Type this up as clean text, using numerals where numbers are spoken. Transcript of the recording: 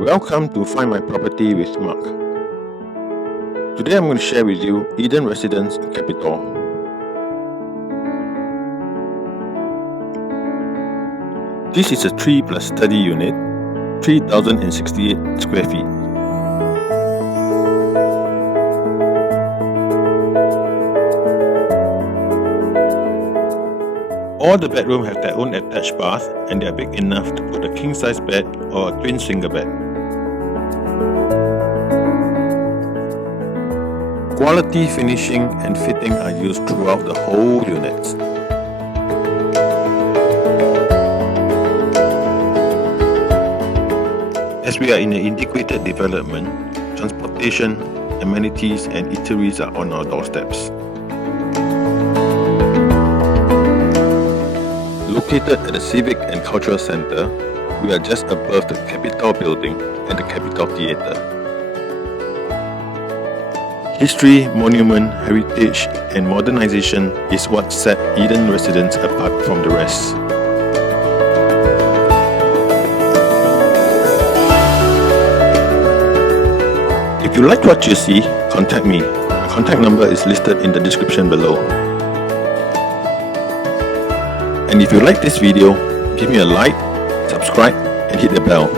Welcome to Find My Property with Mark. Today I'm going to share with you Eden Residence, Capitol. This is a 3 plus study unit, 3,068 square feet. All the bedrooms have their own attached bath and they are big enough to put a king-size bed or a twin single bed. Quality finishing and fitting are used throughout the whole unit. As we are in an integrated development, transportation, amenities and eateries are on our doorsteps. Located at the Civic and Cultural Centre, we are just above the Capitol Building and the Capitol Theatre. History, monument, heritage and modernization is what set Eden Residence apart from the rest. If you like what you see, contact me. My contact number is listed in the description below. And if you like this video, give me a like, subscribe and hit the bell.